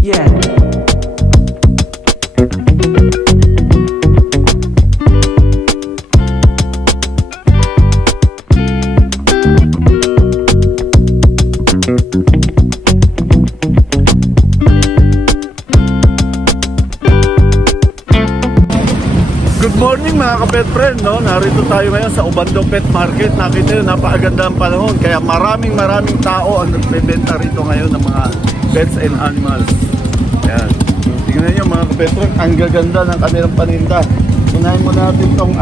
Yeah. Good morning mga ka-pet friend, no? Narito tayo ngayon sa Obando Pet Market. Nakita nyo, napakaganda ang panahon. Kaya maraming tao ang nagbebenta rito ngayon ng mga pets and animals. Ayan. Tingnan nyo mga ka-pet friend, ang gaganda ng kanilang paninda. Unahin mo natin itong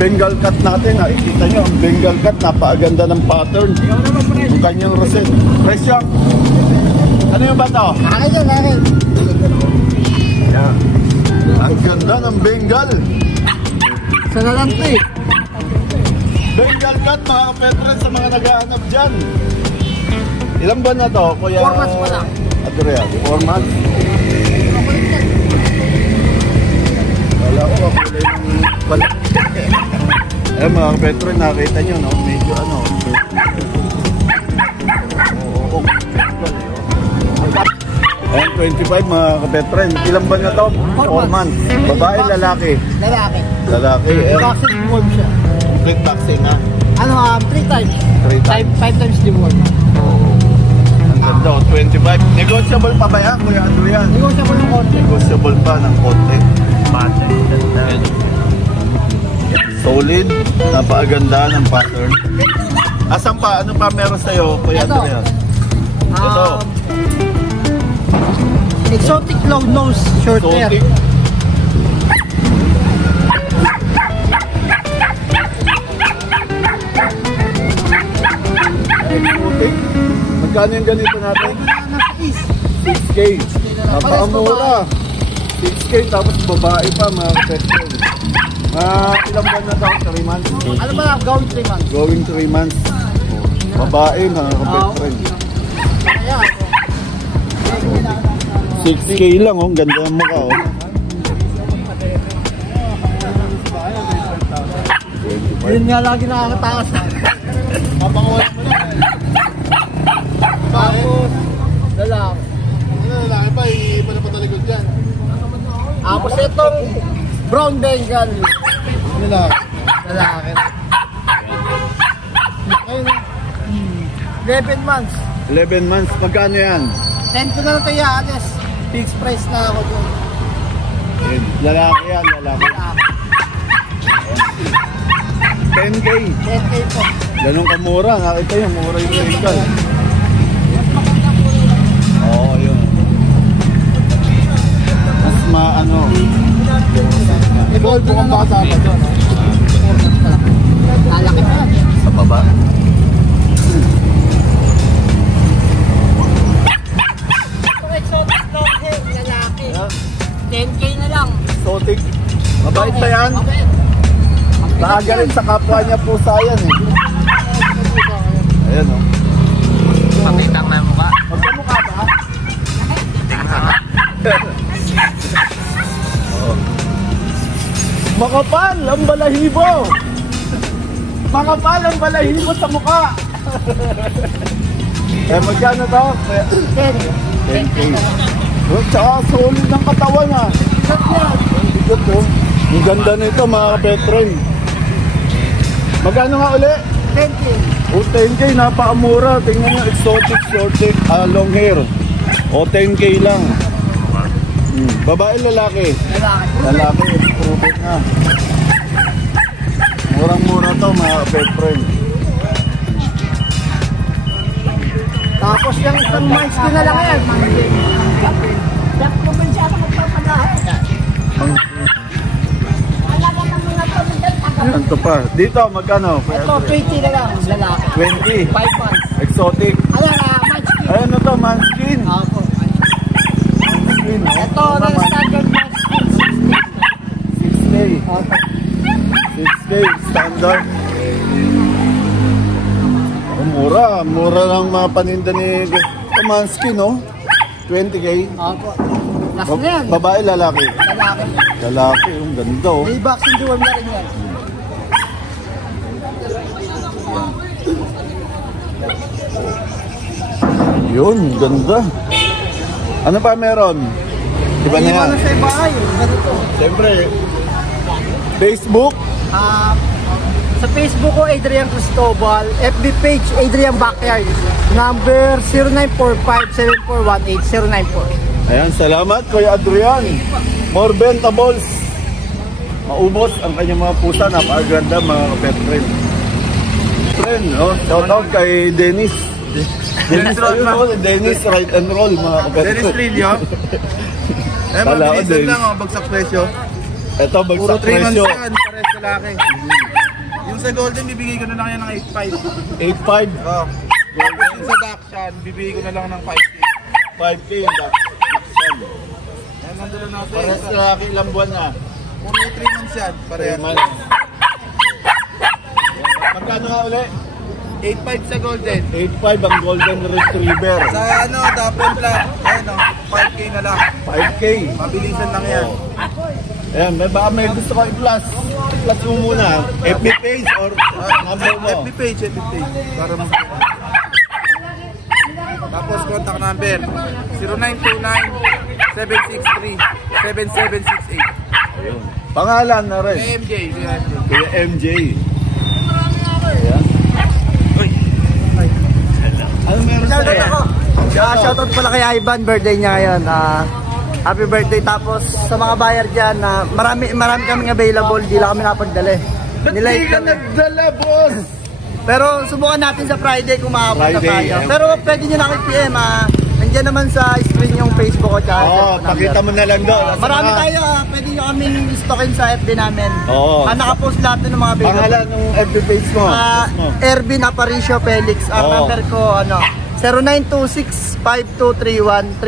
Bengal cat natin. Nakikita nyo, ang Bengal cat, napakaganda ng pattern. Yung kanyang rosette. Presyo. Ano yung ba ito? Akin. Ayan. Ang ganda ng Bengal. Sa nalanti. Bengal cat mga ka-petre sa mga naghahanap dyan. Ilang buwan na to, kuya? 4 months pa lang. Adrian, 4 months. Wala ko, kulay ng wala. Ayan mga ka-petre, nakita nyo, no? Medyo Ayan, 25 mga ka-petre. Ilang buwan na to? 4 months. Babae, lalaki? Lalaki. Lalaki. Vaccine deworm siya. Complete vaccine ha? 3 times. 3 times. 5 times deworm. Ang ganda, 25. Negotiable pa ba yan, Kuya Adrian? Negotiable ng konti. Negotiable pa ng konti. Solid. Napakaganda ng pattern. Asan pa? Ano pa meron sa'yo, Kuya Adrian? Ito. Exotic long nose short hair. Exotic. Exotic. Magkano yung ganito natin? 6K. Napakamura. 6K tapos babae pa mga kapetren. Ilang buwan na daw? 3 months? Ano ba lang? Going 3 months. Going 3 months. Babae mga kapetren. Ayan. 6K lang oh. Ganda ng mukha oh. 25. Yun nga lagi nakakatakas. Papakawala mo na. Tapos, lalaki. Ano lalaki pa? Iba na pa talikod dyan. Tapos itong brown Bengal. Lalaki. Ayun. 11 months. 11 months. Magkano yan? 10 ko na lang tayo anes. Fixed price na ako doon. Lalaki yan. Lalaki. 10K. 10K po. Ganun kamura. Nakita yung mura yung Bengal. Oo, yun. Mas Evolve po kung baka sa apat doon. Lalaki pa. sa baba. Itong exotic long hair, lalaki. 10K na lang. Exotic. Mabait pa yan. Mabait. Nakagalit sa kapwa niya pusa yan eh. Ayan o. Papitang na mukha. Magkamukha ba? Oh. Makapal ang balahibo. Makapal ang balahibo sa mukha. Magkano to? 10K. Oh, tsaka solid ng katawan ha. Bigot oh. Ang ganda nito mga kapetren. Magkano nga uli? 10K. O 10K, napakamura. Tingnan nyo, exotic short long hair. O 10K lang. Babae, lalaki? Lalaki. Lalaki, extrovert na. Murang-mura to mga pet friend. Tapos yung isang months ko na lang yan. Yak mo ba siya sa magpapagahan? Ito pa. Dito, magkano? Ito, 20 na lang. Lalaki. 20. 5 months. Exotic. Ayan, munchkin. Ayan na to, manskin. Ako. Manskin, no? Ito, na standard munchkin. 6K. 6K, standard. Mura. Mura lang mga paninda ni manskin, no? 20K. Ako. Last na yan. Babae, lalaki? Lalaki. Lalaki, yung ganda, oh. May vaccine deworm na rin yan. Yun, ganda. Ano pa meron? Iba na yan. Ano sa bahay? Ganito. Siyempre, Facebook. Sa Facebook ko, Adrian Cristobal. FB page, Adrian Backyard. Number 0945-7418094. Ayan, salamat Kuya Adrian. More ventables. Maubos ang kanyang mga pusa. Napakaganda mga pet friend. Friend, no? Shout out kay Dennis. Dennis ayun, no? Dennis Ride and Roll mga pet friend. Dennis Lilio. Eh, mabilisan lang oh, bagsak presyo. Ito, Puro bagsak 3 months presyo. yan, pares sa laki. Yung sa golden, bibigay ko na lang yan ng 8.5. 8.5. Oh. Yung sa Dachshund, bibigay ko na lang ng 5K. 5K yung Dachshund. Yan, nandun lang natin. Pares sa laki ilang buwan na. Puro 3 months yan, pares. Magkano nga uli? 8.5 sa golden. 8.5 ang Golden Retriever. Sa ano, Dapple Black, ano, 5K na lang. 5K. Mabilisan lang yan. Ayan, baka may gusto ko i-plus. I-plus mo muna. FB page or number mo. FB page. Para mag Tapos contact number 0929-763-7768. Pangalan na rin. MJ. Kuya MJ. Ayan. Ano meron Shoutout sa'yo? ako. Shoutout pala kay Ivan, birthday niya ngayon. Happy birthday. Tapos sa mga buyer dyan, marami kaming available. Di lang kami napagdala. Ba't di ka nagdala, boss? Pero subukan natin sa Friday kung makapunta Friday, tayo. eh. Pero pwede nyo na PM. Nandiyan naman sa screen yung Facebook ko. Oo, pakita mo na lang doon. Marami tayo. Pwede nyo kaming stockin sa FB namin. Oo. Nakapost lahat ng mga available. Pangalan ng FB page mo. Ervin Aparicio Felix. Ang Oo. number ko, 0926-523-1309.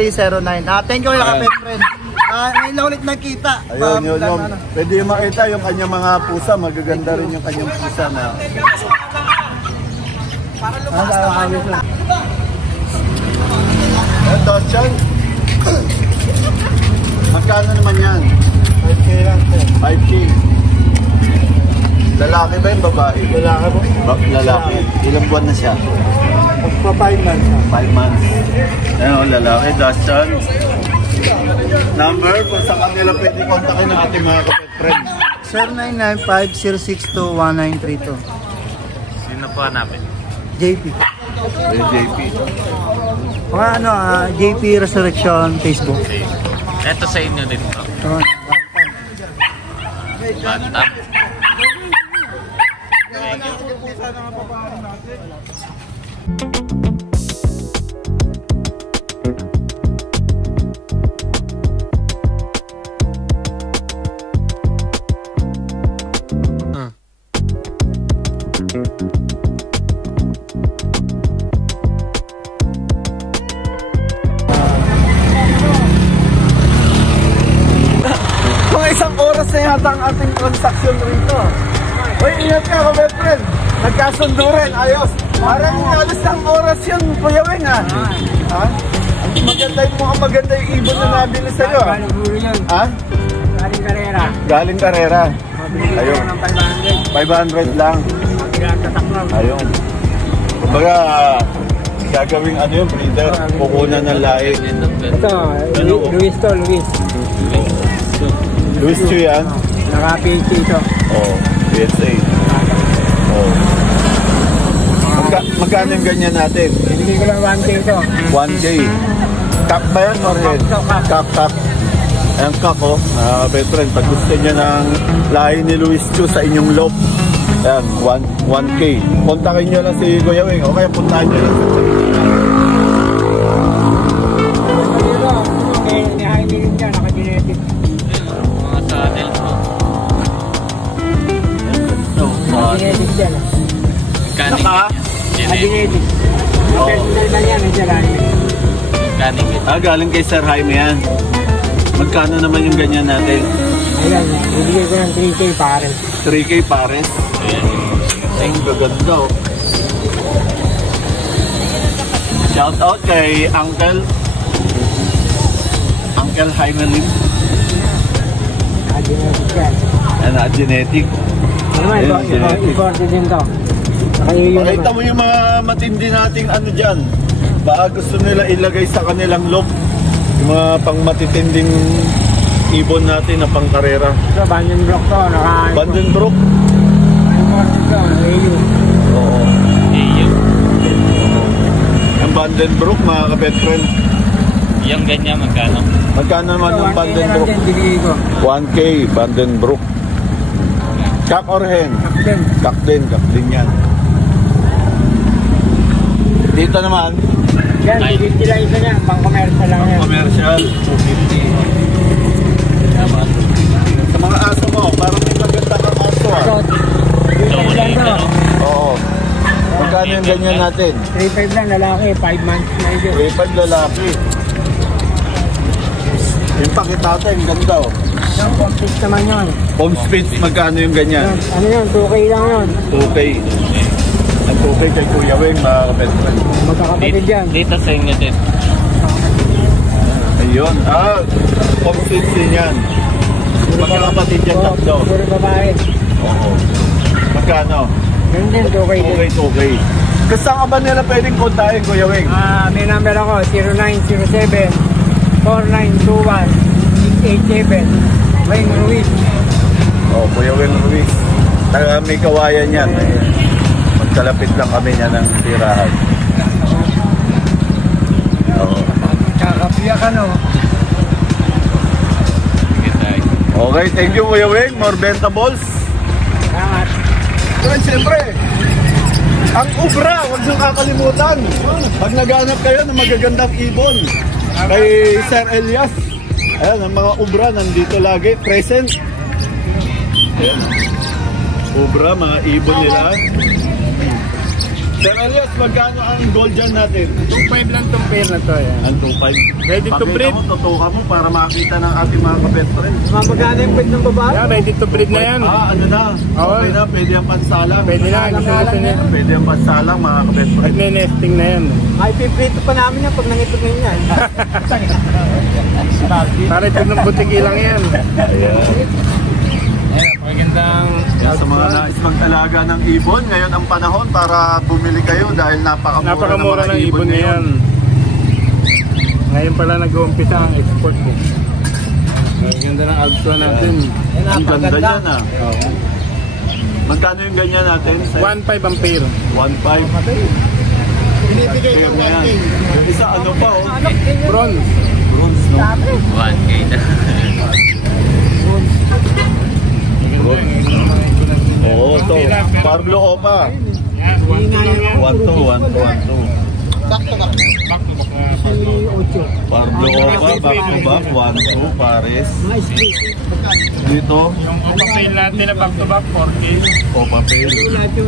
Thank you kay Kapet Friend. Ngayon lang ulit nakita. Ayun, yun. Pwede yung makita yung kanyang mga pusa. Magaganda rin yung kanyang pusa na. Ito, Chan. Magkano naman yan? 5K lang po. 5K. Lalaki ba yung babae? Lalaki po. Lalaki. Ilang buwan na siya? Pa 5 months. 5 months. Ayan, lalaki. Dachshund. Number kung sa kanila pwede kontakin ng ating mga kapet friend. 0995-062-1932. Sino po hanapin? JP. JP. Mga JP Resurrection Facebook. Ito sa inyo din to. Bantam. Mga isang oras na yata ang ating transaction rito. Uy, ingat ka, kapet friend. Nagkasundo rin, ayos. Parang alas ng oras yun, Kuya Weng, ha? Ha? Maganda yung ibon na nabili sa'yo, ha? Ha? Galing Carrera. Galing Carrera. Ayun. 500 lang. Ayun. Kumbaga, gagawing ano yung breeder, kukunan ng lahi. Ito, Luis to, Luis. Luis Chu yan? Naka-PhD ito. Oo, PSA. Oo. Magkano yung ganyan natin? Bigay ko lang 1K ito. 1K. Cup ba yan or head? Cup. Ayan cup, oh. Veteran, pag gusto niya ng lahi ni Luis Chu sa inyong loop, ayan, 1K. Kontakin nyo lang si Kuya Weng, o kaya puntahan nyo lang. Okay, ni-highway rin dyan, naka-genetic. Mga saddle po. Genetic dyan. Kaning. Genetic. Oo. Personal na yan, nandiyan galing. Kaning. Galing kay Sir Jaime yan. Magkano naman yung ganyan natin? Ayan, bibigay ko ng 3K pares. 3K pares? Ay, gaganda, oh. Shout out kay Uncle Jaime Lim. Genetic yan. Genetic. Naman, important din to. Pakita mo yung mga matindi nating ano dyan. Baka gusto nila ilagay sa kanilang loop. Yung mga pang matitinding ibon natin na pang karera. Ito, Vandenbroek to. Vandenbroek. Oo. Ang Vandenbroek, mga ka-pet friend. Yung ganyan, magkano? Magkano naman yung Vandenbroek? 1K, Vandenbroek. Kak or hen? Kak din yan. Dito naman? Yan, 250 lang isa niya. Pang-commercial lang yan. Commercial, 250. Sa mga aso mo, parang may maganda kang aso ah. Oo. Magkano yung ganyan natin? 3.5 lang lalaki, 5 months na ito. 3.5 lalaki. Yung pakitata, yung ganda oh. Yung complete naman yun. Home speed, magkano yung ganyan? Ano yun, 2K lang yun. 2K. Ang 2K kay Kuya Weng, mga kapet friend. Magkakapatid yan. Dito sa inyo din. Ayun. Home speed din yan. Magkakapatid yan tatlo. Puro babae. Oo. Magkano? Yun din, 2K din. 2K. Kasi saan ka ba nila pwedeng kontahin, Kuya Weng? May number ako, 0907-4921-687. Weng Ruiz. Oh, Kuya Weng Ruiz. Taga may kawayan yan. Magkalapit lang kami niya ng tirahan. Oo. Kakapiya ka no? Okay, thank you Kuya Weng. More ventables. Salamat. Pero siyempre, ang ubra, huwag niyong kakalimutan. Pag naghanap kayo ng magagandang ibon kay Sir Elias, ayan, ang mga ubra nandito lagi, present. Ayan. Ubra, mga ibon nila. Sir Elias, magkano ang gold dyan natin? 2.5 lang tong pair na to. Ang 2.5. Ready to breed. Pakita mo, tutuka mo para makita ng ating mga kapet friends. Magkano yung pwede ng babae? Yeah, ready to breed na yan. Ano na? Okay na, pwede ang pansalang. Pwede na, gusto niya. Pwede ang pansalang, mga kapet friends. Nagne-nesting na yan. Ay, piprito pa namin yan pag nangitog na yun yan. Para ito ng butiki lang yan. Magandang Yan, sa mga nais magtalaga ng ibon, ngayon ang panahon para bumili kayo dahil Napakamura ng ibon ngayon. Ngayon pala nag-uumpisa ang export ko. Maganda ng alpha natin. Ang ganda yan ah. Magkano yung ganyan natin? 1.5 ang pair. 1.5. Binibigay Kaya ko mo yan. Yung isa ano pa oh? Bronze. Bronze no? 1K na. Oo, to. Pablo Opa. 1-2, 1-2, 1-2. Pablo Opa, back to back, 1-2, pares. Dito, Yung opapail natin na back to back 4K. Opa Pale.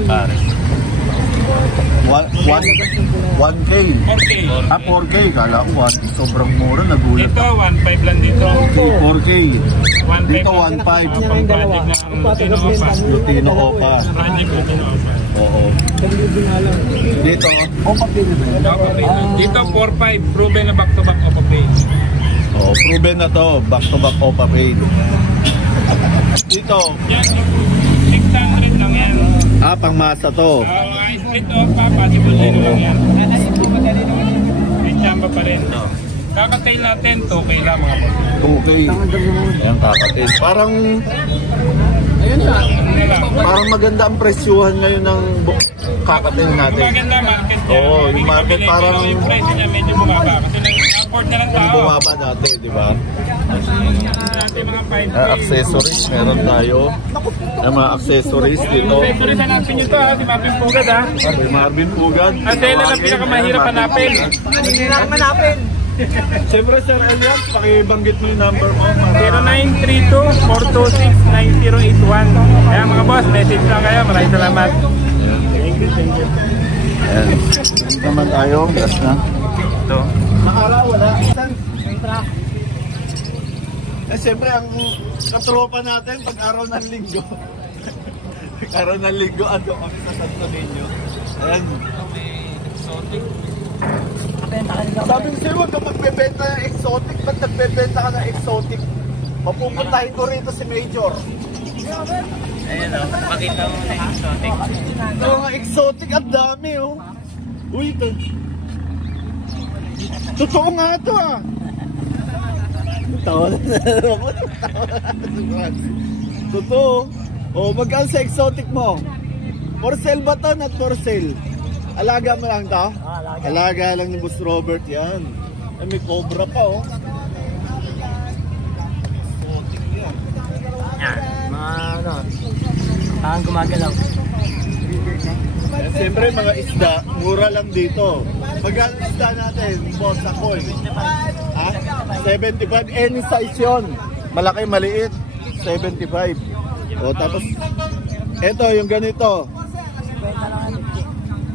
Pares. 1K. 4K. 4K. Kala ko, sobrang mura, nagulat. Dito 1.5 lang dito. 4K. 1.5 Dito, lang. 1.5. Pang project ng Lutino Opa. Lutino Opa. Project Lutino Opa. Oo. Dito, Opapail. Dito 4.5 proven na back to back opapail. oh, proven na to. Back to back Opa Pale. Dito, Yan, 600 lang yan. pangmasa to. Ay, split opa, possible din lang yan. May chamba pa rin. Kakatail natin, 2K lang mga po. 2K. Ayan, kakatil. Parang maganda ang presyuhan ngayon ng kakatil natin. Maganda market niya. Oo, yung market Pero parang yung presyo niya medyo bumaba. Kasi nag-afford na lang tao. bumaba dati, di ba? Dati mga 5K. Accessories, meron tayo. Mga accessories dito. Accessories hanapin nyo to ha, si Mapin Pugad ha. Kay Marvin Pugad. At kailan ang pinakamahirap hanapin? Nangingilang manapin. Siyempre, Sir Elias, pakibanggit mo yung number mo. 0932-426-9081. Kaya mga boss, message lang kayo. Maraming salamat. Thank you. Ayan. Dito naman tayo. Gas na. Ito. Nakaraw, wala. Siyempre, ang katropa natin pag araw ng linggo. Pag araw ng linggo, ano kami sa Santo Niño. Ayan. Exotic. Sabi ko sa'yo, huwag ka magbebenta ng exotic. Ba't nagbebenta ka ng exotic? Mapupuntahin ko rito si Major. Ayan o, pakita mo na yung exotic. Ito nga exotic, ang dami oh. Uy, ito. Totoo nga ito ah. tawa na. Totoo. O, magkano sa exotic mo? For sale ba to? Not for sale. Alaga mo lang to? Alaga lang ni Boss Robert yan. Ay, may cobra pa oh. Ang gumagalaw. Siyempre mga isda, mura lang dito. Magkano isda natin? Boss ako eh. Ha? 75. Any size yun. Malaki, maliit. 75. O tapos, eto yung ganito.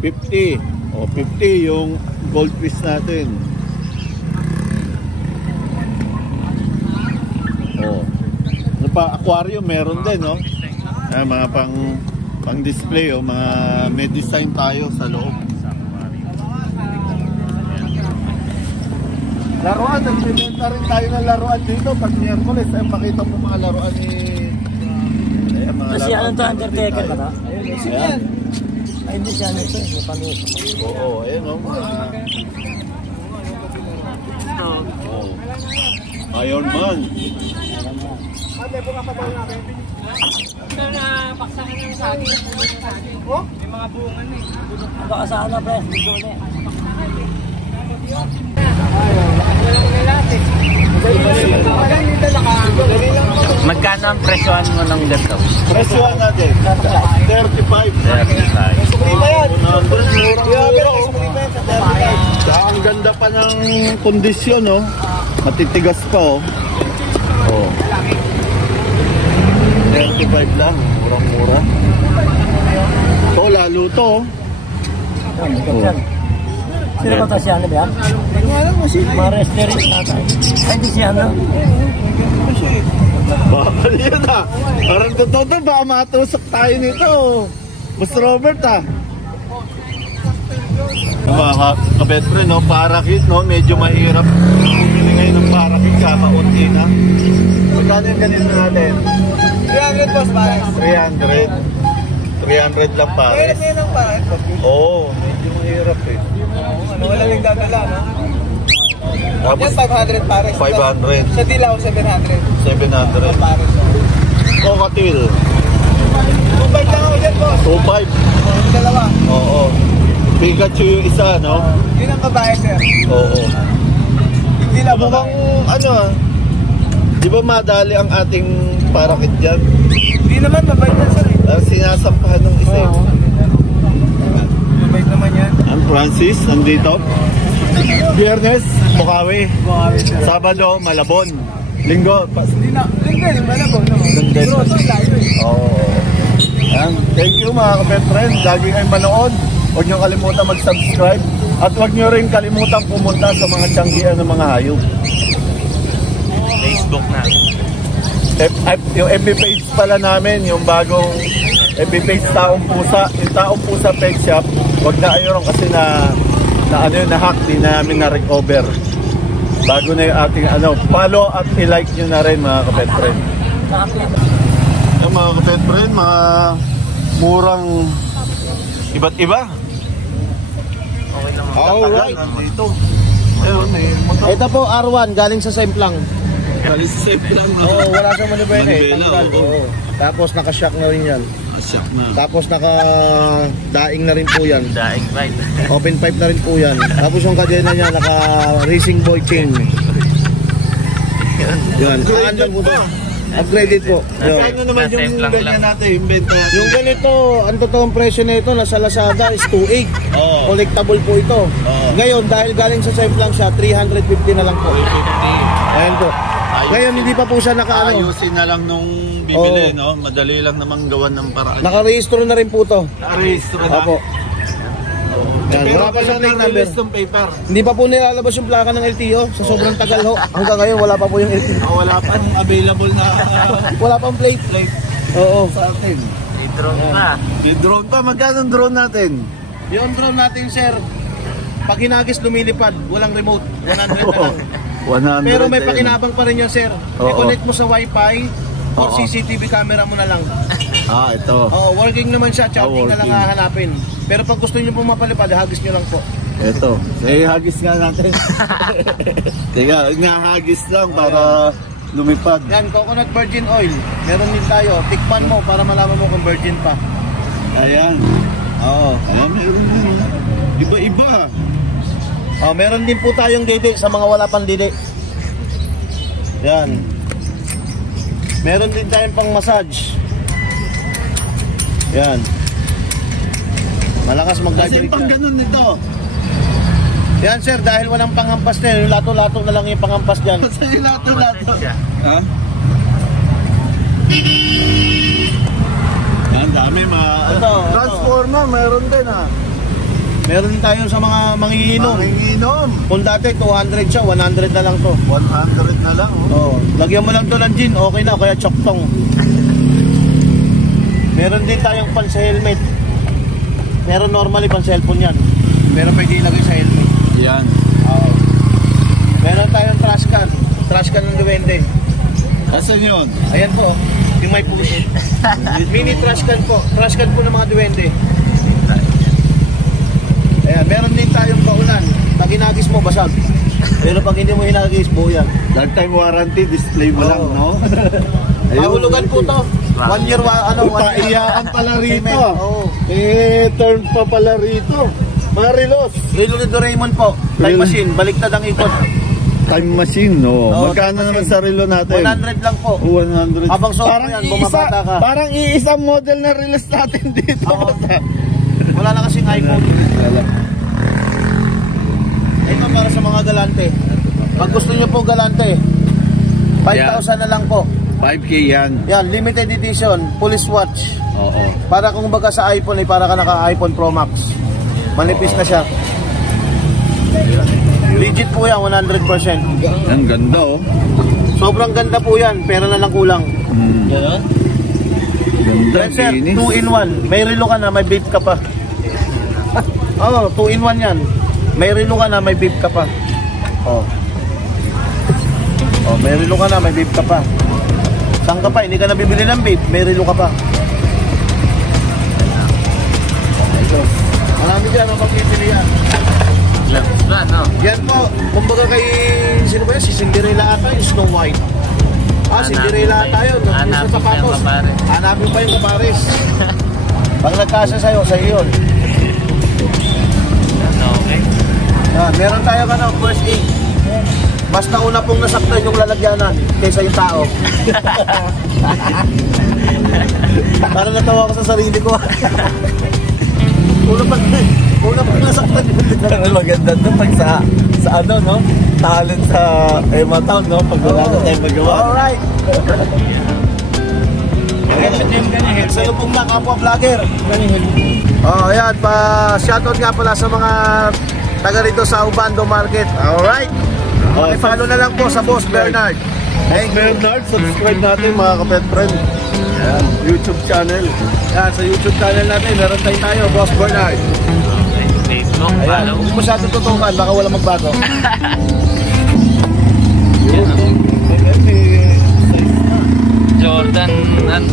50. O 50 yung goldfish natin. O. Ano pa, aquarium meron din, no? Mga pang display, o mga may design tayo sa loob. Laruan, nagbibenta rin tayo ng laruan dito pag Miyerkules. Ay, pakita mo mga laruan ni... Ayan, mga Kasi laruan. ano to, Undertaker ba to? Ayan. Ay, hindi siya ano ito. May pamis. Oo, ayan o. Iron Man. Baka sa ano, pre? Dito ulit. Magkano ang presyohan mo ng ganito? Presyohan natin. 35. Ang ganda pa ng kondisyon, no? Matitigas pa, oh. Oh. 35 lang. Murang-mura. Ito, lalo to, oh. Sino ba ito siya? Ano ba yan? Mga restaurant natin. Ay, hindi siya ano. Bakal yun, ah. Parang totoo to, baka matusok tayo nito. Boss Robert, ah. Mga ka-best friend, no? Parakit, no? Medyo mahirap bumili ngayon ng parakit, kakaunti na. Magkano yung ganito natin? 300 boss pares. 300. 300 lang pares. Kaya lang pares. Oo, medyo mahirap eh. Wala lang gagala, no? Tapos Yan 500 pares. 500. Sa Dilaw, 700. 700. Pares. Cockatiel. 2.5 lang ako dyan, boss. 2.5. Yung dalawa. Oo. Pikachu yung isa, no? Yun ang babae, sir. Oo. Hindi lang Mukhang babae. ano ah. Di ba madali ang ating parakit dyan? Hindi naman, mabait na, sir. Sinasampahan ng isa. Oo. Mabait naman yan. Ang Francis, nandito. Biyernes, Bukawi. Sabado, Malabon. Linggo, Hindi na. Linggo, malabo naman. Linggo. Pero sa layo eh. Oo. Yan. Thank you mga kapet friend. Lagi kayong manood. Huwag nyo kalimutan mag-subscribe. At huwag nyo rin kalimutan pumunta sa mga tiyanggian ng mga hayop. Facebook na. Yung FB page pala namin, yung bagong FB page Taong Pusa. Yung Taong Pusa Pet Shop. Huwag na ayun kasi na ano yun, na-hack. Di na namin na-recover. Bago na yung ating follow at i-like nyo na rin mga kapet friend. Yung mga kapet friend, mga murang iba't iba. Okay lang. Alright. Dito. Ayun, may motor. Ito po, R1, galing sa Semplang. Galing sa safe lang. Oo, wala sa manibela eh. Manibela, Tanggal. oo. Oo. Tapos naka-shock na rin yan. Asyak na. Tapos naka-daing na rin po yan. Daing right. Open pipe na rin po yan. Tapos yung kadena niya, naka-racing boy chain. Yan. Aandang po to. Upgraded po. Yun. Ano naman Nasa yung lang ganyan lang. natin, yung benta natin? Yung ganito, ang totoong presyo nito nasa Lazada is 2.8. Oo. Collectible po ito. Ngayon, dahil galing sa Semplang siya, 350 na lang po. Ayan po. Ngayon, hindi pa po siya naka-ano. Ayusin na lang nung bibili, no? Madali lang namang gawan ng paraan. Naka-rehistro na rin po to. Naka-rehistro na. Opo. Yan, Pero wala pa siyang plate number. naka-release ng paper. Hindi pa po nilalabas yung plaka ng LTO sa sobrang tagal ho. Hanggang ngayon, wala pa po yung LTO. Wala pang available na Wala pang plate. Oo. sa atin. I-drone na. Yung drone pa, magkano ang drone natin? Yung drone natin, sir, pag hinagis lumilipad, walang remote. 100 na lang. 100. Pero may eh. pakinabang pa rin yun, sir. Oo. I-connect mo sa Wi-Fi o Oo. CCTV camera mo na lang. Ah, ito. Oo, working naman siya, charging na lang working. hahanapin. Pero pag gusto niyo pong mapalipad, hagis niyo lang po. Eto. Hagis nga natin. Teka, hagis lang para lumipad. Yan, coconut virgin oil. Meron din tayo. Tikman mo para malaman mo kung virgin pa. Ayan. Oo. Ayan, meron din. Iba-iba. Oh, meron din po tayong dede sa mga wala pang dede. Yan. Meron din tayong pang massage. Yan. Malakas Kasi mag-vibrate pang yan. ganun nito. Yan sir, dahil walang panghampas na yun, lato-lato na lang yung panghampas dyan. Kasi lato-lato. Ha? Ang dami Ito. Transformer, meron din ha. Meron din tayo sa mga manginginom. Manginginom. Kung dati 200 siya, 100 na lang to. 100 na lang. Oh, lagyan mo lang to ng gin, okay na, kaya choktong. Meron din tayong pan sa helmet. Meron normally pan sa cellphone yan. Pero pwede ilagay sa helmet. Yan. Oo. Meron tayong trash can ng duwende. Asan yun? Ayan po, yung may push. Mini trash can po ng mga duwende. Ayan, meron din tayong baunan. Pag hinagis mo, basag. Pero pag hindi mo hinagis, buo yan. Lifetime warranty, display mo lang, no? Mahulugan po to. 1 year, Paiyaan pala rito. Oo. Turn pa pala rito. Marilos. Relo ni Doraemon po. Time machine, baliktad ang ikot. Time machine, no? Oo, Magkano time naman machine. sa relo natin? 100 lang po. 100. Habang soft mo yan, bumabata ka. Parang iisang model na release natin dito. Oo. Wala na kasing iPhone. Ito para sa mga galante. Pag gusto nyo po galante, 5,000 na lang po. 5K yan. Yan, limited edition, police watch. Oo. Para kung baga sa iPhone, para ka naka-iPhone Pro Max. Manipis na siya. Legit po yan, 100%. Ang ganda, oh. Sobrang ganda po yan, pera na lang kulang. Ganda, Yan sir, kinis. 2-in-1. May relo ka na, may vape ka pa. Oo, 2-in-1 yan. May relo ka na, may vape ka pa. Oh. Oh, may relo ka na, may vape ka pa. Saan ka pa? Hindi ka nabibili ng vape, may relo ka pa. Ito. Marami dyan ang mapipili yan. Yan po, kumbaga kay, sino ba yan? Si Cinderella ata, yung Snow White. Cinderella ata yun. Hanapin pa yung kapares. Hanapin pa yung kapares. Pag nagkasa sa'yo, sa'yo yun. Okay. Meron tayo ka ng first aid. Basta una pong nasaktan yung lalagyanan kaysa yung tao. Parang natawa ko sa sarili ko. Una pang nasaktan yung Maganda to pag sa ano, no? Talent sa Emma Town, no? Pag wala na tayong magawa. Alright. Sa lubong na kapwa vlogger. Oh, ayan, shoutout nga pala sa mga taga rito sa Ubando Market. Alright. I-follow na lang po sa Boss Bernard. Hey Bernard, subscribe natin mga kapet friend. Ayan, YouTube channel. Yan, sa YouTube channel natin, meron tayo, Boss Bernard. Facebook, Ayan, follow. hindi mo masyado tutukan, baka wala magbago. Jordan,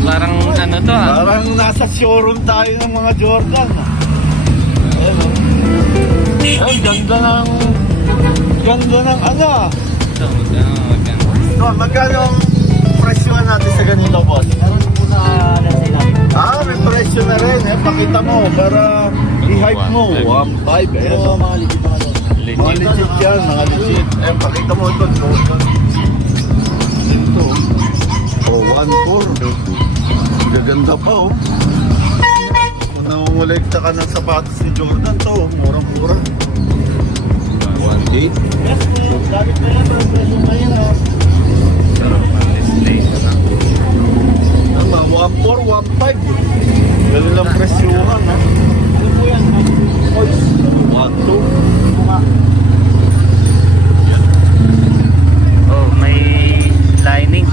parang ano to ah. Parang nasa showroom tayo ng mga Jordan. Ayan, oh. Ay, ganda ng ano. Ito, maganda. No, magkano ang presyohan natin sa ganito, boss? Meron po na sila. May presyo na rin. Pakita mo para i-hype mo. 1.5. Ayan, oh. mga legit mga doon. Mga legit yan, mga legit. Ayan, pakita mo ito. Ito. Oh, 1.4. Gaganda pa, oh. Kung namumulekta ka ng sapatos ni Jordan, to, murang-mura. 1.8. Gamit na yan, pero presyo na yan, ha? Tama, 1.4, 1.5. Ganun lang presyohan, ha? Ano po yan, ha? 1.2. Oh, may lining.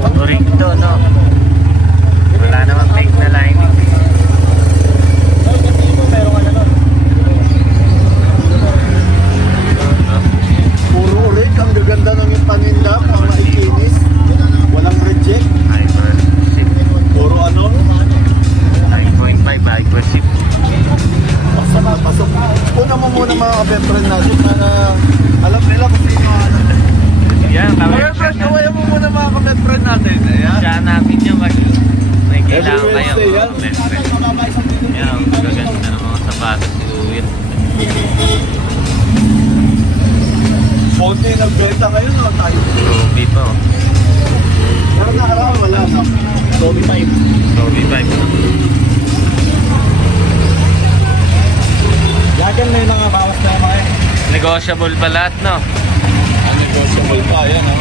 Paborik to, no? Wala namang fake na lining. So, para alam nila kung sino ano. Yan, mga friend, kawayan mo muna mga kapet friend natin. Ayan. Siya namin yung may kailangan Every kayo. Wednesday yan. Kapet friend. Yan, gaganda ng mga sapatos si Kuya. Konti nagbenta ngayon, no? Tayo. Ruby pa. Pero nakaraan wala na. Ruby 5. Ruby 5. Yagan na yung mga bawas na mga Negotiable pa lahat, no? Ang negotiable pa, yan, no?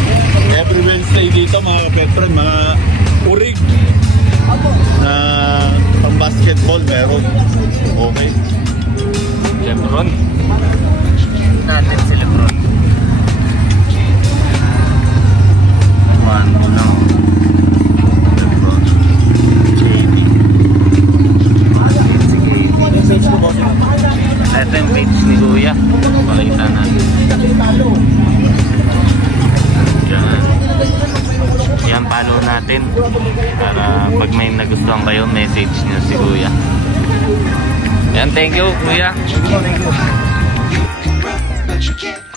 Every Wednesday dito, mga kapet friend, mga urig na pang basketball meron. Okay. Lebron. Natin si Lebron. Ano na? Lebron. JD. Ito yung page ni Kuya. Pakita natin. Yan. Yan, follow natin. Para pag may nagustuhan kayo, message nyo si Kuya. Yan, thank you, Kuya. But you can't